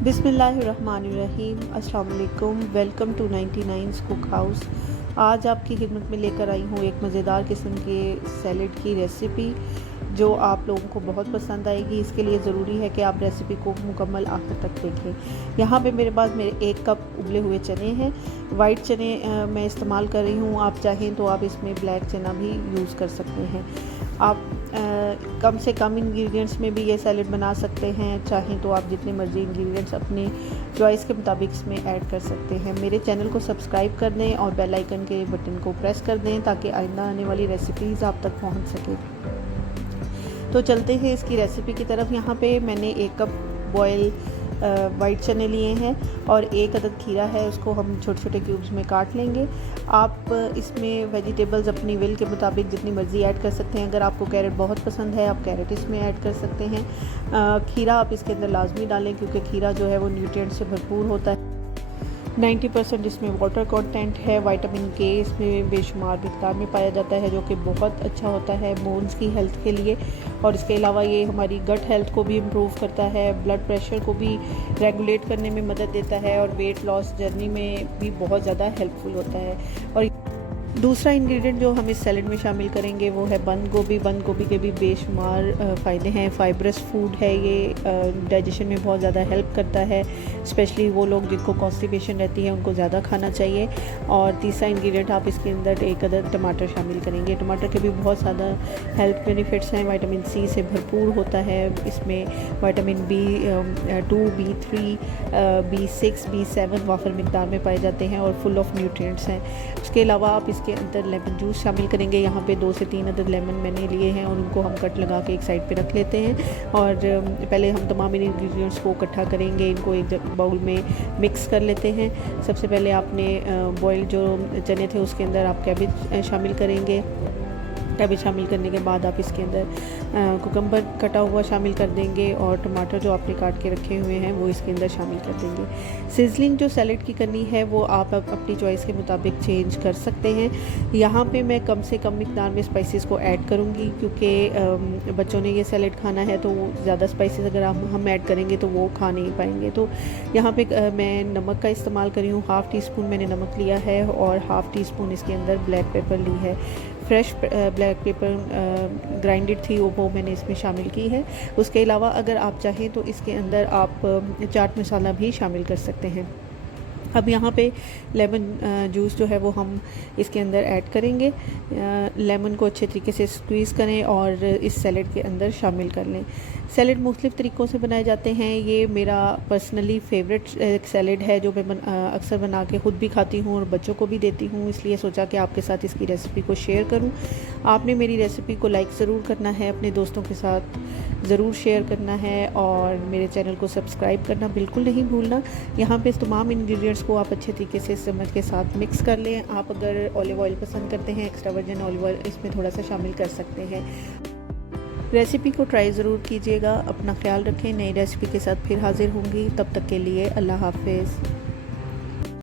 बिस्मिल्लाहिर्रहमानिर्रहीम। अस्सलाम वालेकुम। Welcome to 99 cook house. आज आपकी खिदमत में लेकर आई हूँ एक मज़ेदार किस्म के सैलड की रेसिपी जो आप लोगों को बहुत पसंद आएगी। इसके लिए ज़रूरी है कि आप रेसिपी को मुकम्मल आखिर तक देखें। यहाँ पे मेरे पास 1 कप उबले हुए चने हैं। वाइट चने मैं इस्तेमाल कर रही हूँ। आप चाहें तो आप इसमें ब्लैक चना भी यूज़ कर सकते हैं। आप कम से कम इंग्रेडिएंट्स में भी ये सैलड बना सकते हैं। चाहें तो आप जितने मर्ज़ी इंग्रेडिएंट्स अपनी चॉइस के मुताबिक इसमें ऐड कर सकते हैं। मेरे चैनल को सब्सक्राइब कर दें और बेल आइकन के बटन को प्रेस कर दें ताकि आइंदा आने वाली रेसिपीज़ आप तक पहुंच सके। तो चलते हैं इसकी रेसिपी की तरफ। यहाँ पे मैंने 1 कप बॉयल वाइट चने लिए हैं और 1 अदद खीरा है, उसको हम छोटे छोटे क्यूब्स में काट लेंगे। आप इसमें वेजिटेबल्स अपनी विल के मुताबिक जितनी मर्ज़ी ऐड कर सकते हैं। अगर आपको कैरेट बहुत पसंद है आप कैरेट इसमें ऐड कर सकते हैं। खीरा आप इसके अंदर लाजमी डालें क्योंकि खीरा जो है वो न्यूट्रिएंट से भरपूर होता है। 90% इसमें वाटर कंटेंट है। विटामिन के इसमें बेशुमार मिक़दार में पाया जाता है जो कि बहुत अच्छा होता है बोन्स की हेल्थ के लिए। और इसके अलावा ये हमारी गट हेल्थ को भी इम्प्रूव करता है, ब्लड प्रेशर को भी रेगुलेट करने में मदद देता है और वेट लॉस जर्नी में भी बहुत ज़्यादा हेल्पफुल होता है। और दूसरा इंग्रेडिएंट जो हम इस सैलड में शामिल करेंगे वो है बंद गोभी। बंद गोभी के भी बेशुमार फ़ायदे हैं। फाइब्रस फूड है ये, डाइजेशन में बहुत ज़्यादा हेल्प करता है। स्पेशली वो लोग जिनको कॉन्स्टिपेशन रहती है उनको ज़्यादा खाना चाहिए। और तीसरा इंग्रेडिएंट आप इसके अंदर 1 अदद टमाटर शामिल करेंगे। टमाटर के भी बहुत ज़्यादा हेल्थ बेनिफिट्स हैं। विटामिन सी से भरपूर होता है। इसमें vitamin B2, B3, B6, B7 wafer मिक़दार में पाए जाते हैं और फुल ऑफ न्यूट्रिएंट्स हैं। उसके अलावा आप इसके अंदर लेमन जूस शामिल करेंगे। यहाँ पे 2 से 3 अदद लेमन मैंने लिए हैं और उनको हम कट लगा के एक साइड पे रख लेते हैं। और पहले हम तमाम इंग्रेडिएंट्स को इकट्ठा करेंगे, इनको एक बाउल में मिक्स कर लेते हैं। सबसे पहले आपने बॉयल जो चने थे उसके अंदर आप कैबेज शामिल करेंगे। कैबेज शामिल करने के बाद आप इसके अंदर कुकम्बर कटा हुआ शामिल कर देंगे और टमाटर जो आपने काट के रखे हुए हैं वो इसके अंदर शामिल कर देंगे। सिजलिंग जो सैलड की करनी है वो आप अपनी चॉइस के मुताबिक चेंज कर सकते हैं। यहाँ पे मैं कम से कम मिक़दार में स्पाइसेस को ऐड करूँगी क्योंकि बच्चों ने ये सैलड खाना है तो ज़्यादा स्पाइसेस अगर हम ऐड करेंगे तो वो खा नहीं पाएंगे। तो यहाँ पे मैं नमक का इस्तेमाल करी हूँ। ½ टीस्पून मैंने नमक लिया है और ½ टीस्पून इसके अंदर ब्लैक पेपर ली है। फ्रेश ब्लैक पेपर ग्राइंडेड थी वो मैंने इसमें शामिल की है। उसके अलावा अगर आप चाहें तो इसके अंदर आप चाट मसाला भी शामिल कर सकते हैं। अब यहाँ पे लेमन जूस जो है वो हम इसके अंदर ऐड करेंगे। लेमन को अच्छे तरीके से स्क्वीज़ करें और इस सैलड के अंदर शामिल कर लें। सैलड मुख्तलिफ़ तरीक़ों से बनाए जाते हैं। ये मेरा पर्सनली फ़ेवरेट सैलड है जो मैं अक्सर बना के ख़ुद भी खाती हूँ और बच्चों को भी देती हूँ, इसलिए सोचा कि आपके साथ इसकी रेसिपी को शेयर करूँ। आपने मेरी रेसिपी को लाइक ज़रूर करना है, अपने दोस्तों के साथ ज़रूर शेयर करना है और मेरे चैनल को सब्सक्राइब करना बिल्कुल नहीं भूलना। यहाँ पे तमाम इंग्रेडिएंट्स को आप अच्छे तरीके से चम्मच के साथ मिक्स कर लें। आप अगर ऑलिव ऑयल पसंद करते हैं, एक्स्ट्रा वर्जिन ऑलिव ऑयल इसमें थोड़ा सा शामिल कर सकते हैं। रेसिपी को ट्राई ज़रूर कीजिएगा। अपना ख्याल रखें। नई रेसिपी के साथ फिर हाज़िर होंगी। तब तक के लिए अल्लाह हाफ़िज़।